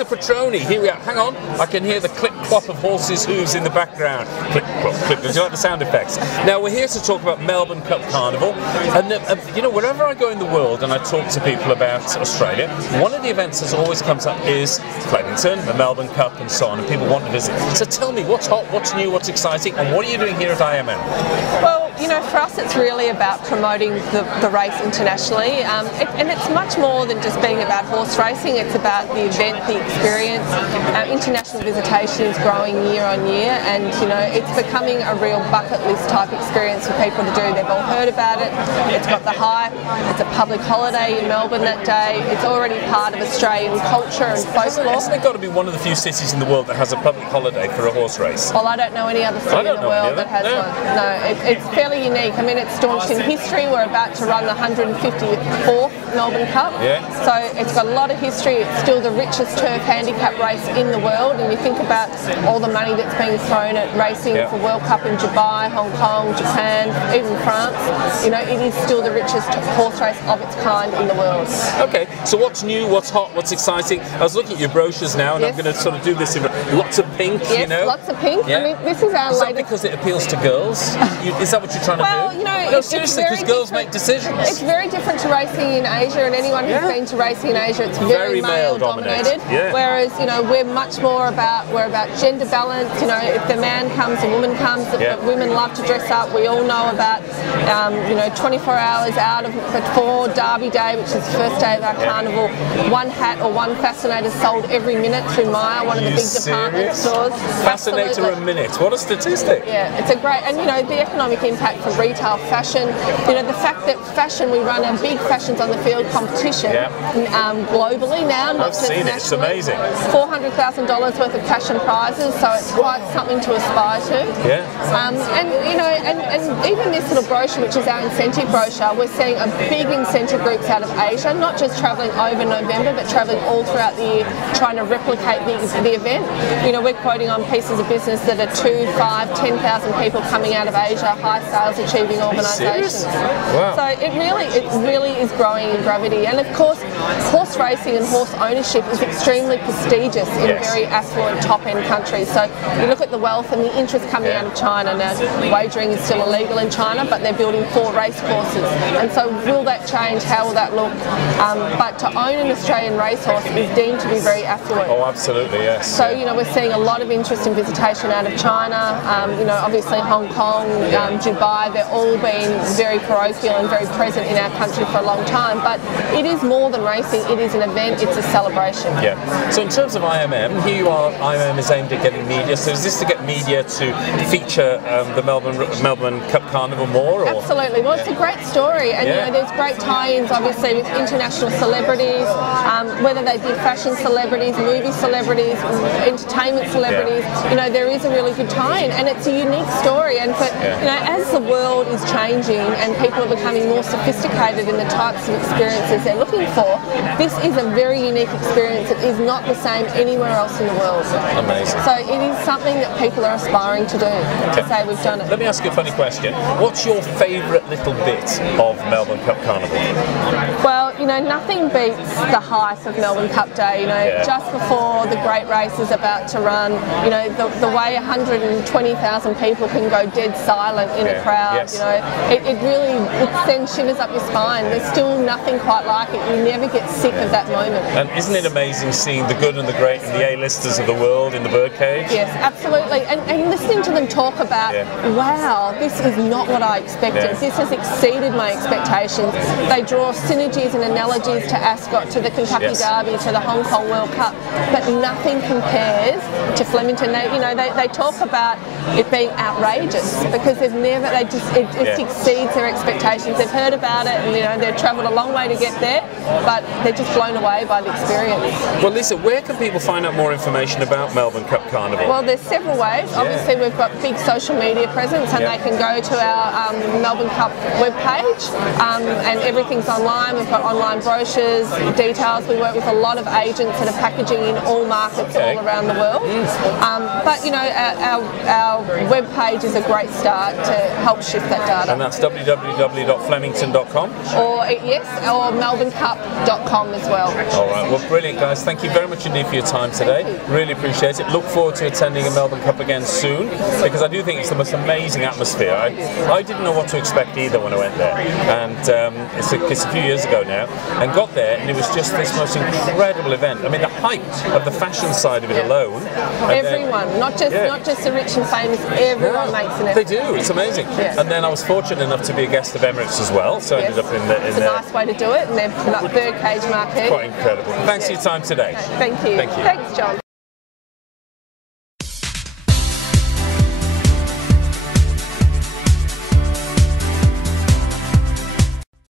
Lisa Patroni, here we are. Hang on, I can hear the clip-clop of horses' hooves in the background. Clip-clop, clip. Do you like the sound effects? Now, we're here to talk about Melbourne Cup Carnival. And, you know, wherever I go in the world and I talk to people about Australia, one of the events that always comes up is Flemington, the Melbourne Cup, and so on, and people want to visit. So tell me, what's hot, what's new, what's exciting, and what are you doing here at IMM? Well, you know, for us it's really about promoting the race internationally, and it's much more than just being about horse racing. It's about the event, the experience. International visitation is growing year on year, and you know, it's becoming a real bucket list type experience for people to do. They've all heard about it, it's got the hype, it's a public holiday in Melbourne that day, it's already part of Australian culture and folklore. Hasn't it got to be one of the few cities in the world that has a public holiday for a horse race? Well, I don't know any other city in the world that has one. No, it's fairly unique. I mean, it's staunched in history. We're about to run the 154th Melbourne Cup. Yeah. So it's got a lot of history. It's still the richest turf handicap race in the world. And you think about all the money that's being thrown at racing for World Cup in Dubai, Hong Kong, Japan, even France. You know, it is still the richest horse race of its kind in the world. Okay, so what's new, what's hot, what's exciting? I was looking at your brochures now, and I'm going to sort of do this in lots of pink, you know? Lots of pink. Yeah. I mean, this is our latest... that because it appeals to girls? Is that what you're trying to do? Well, you know, no, seriously, because girls make decisions. It's very different to racing in Asia, and anyone who's been to racing in Asia, it's very male dominated. Yeah. Whereas, you know, we're much more about gender balance. You know, if the man comes, the woman comes. But women love to dress up. We all know about, you know, 24 hours out of before Derby Day, which is the first day of our carnival. One hat or one fascinator sold every minute through Myer, one of the big department stores. Fascinator a minute. What a statistic. Yeah, it's a great, and you know, the economic impact for retail fashion. You know, the fact that fashion, we run a big Fashions on the Field competition globally now, not just nationally. It's amazing. $400,000 worth of cash and prizes, so it's quite something to aspire to. Yeah. And you know, and even this little brochure, which is our incentive brochure, we're seeing a big incentive groups out of Asia, not just travelling over November, but travelling all throughout the year, trying to replicate the event. You know, we're quoting on pieces of business that are 2, 5, 10,000 people coming out of Asia, high sales achieving organisations. Wow. So it really is growing in gravity. And of course, horse racing and horse ownership is extremely prestigious in very affluent top-end countries. So you look at the wealth and the interest coming out of China. Now, wagering is still illegal in China, but they're building 4 race courses. And so will that change? How will that look? But to own an Australian racehorse is deemed to be very affluent. Oh, absolutely, yes. So, you know, we're seeing a lot of interest in visitation out of China. You know, obviously Hong Kong, Dubai, they're all been very parochial and very present in our country for a long time. But it is more than racing. It is an event. It's a celebration. Yeah. So in terms of IMM, here you are. IMM is aimed at getting media. So is this to get media to feature the Melbourne Cup Carnival more? Or? Absolutely. Well, it's a great story, and you know, there's great tie-ins, obviously, with international celebrities, whether they be fashion celebrities, movie celebrities, entertainment celebrities. You know, there is a really good tie-in, and it's a unique story. And for you know, as the world is changing and people are becoming more sophisticated in the types of experiences they're looking for, this is a very unique experience that is not the same anywhere else in the world. Amazing. So it is something that people are aspiring to do, to say we've done it. Let me ask you a funny question. What's your favourite little bit of Melbourne Cup Carnival? Well, you know, nothing beats the hype of Melbourne Cup Day. You know, just before the great race is about to run, you know, the way 120,000 people can go dead silent in a crowd, you know, it really sends shivers up your spine. There's still nothing quite like it. You never get sick of that moment. And isn't it amazing seeing the good and the great and the A-listers of the world in the birdcage? Yes, absolutely. And listening to them talk about, wow, this is not what I expected. This has exceeded my expectations. They draw synergies and analogies to Ascot, to the Kentucky Derby, to the Hong Kong World Cup, but nothing compares to Flemington. They talk about it being outrageous because it exceeds their expectations. They've heard about it, and you know, they've travelled a long way to get there, but they're just blown away by the experience. Well, Lisa, where can people find out more information about Melbourne Cup Carnival? Well, there's several ways. Obviously, we've got big social media presence, and they can go to our Melbourne Cup webpage, and everything's online. We've got online brochures, details. We work with a lot of agents that are packaging in all markets all around the world. But you know, our webpage is a great start to help shift that data. And that's www.flemington.com? Or melbournecup.com as well. All right, well, brilliant, guys. Thank you very much indeed for your time today. Really appreciate it. Look forward to attending a Melbourne Cup again soon, because I do think it's the most amazing atmosphere. I didn't know what to expect either when I went there, and it's a few years ago now, and got there, and it was just this most incredible event. I mean, the hype of the fashion side of it alone. Everyone, not just the rich and famous, everyone makes an effort. They do, it's amazing. Yes. And then I was fortunate enough to be a guest of Emirates as well, so I ended up in It's a nice way to do it, and they've birdcage marquee. Quite incredible. Thanks for your time today. Thank you. Thank you. Thanks, John.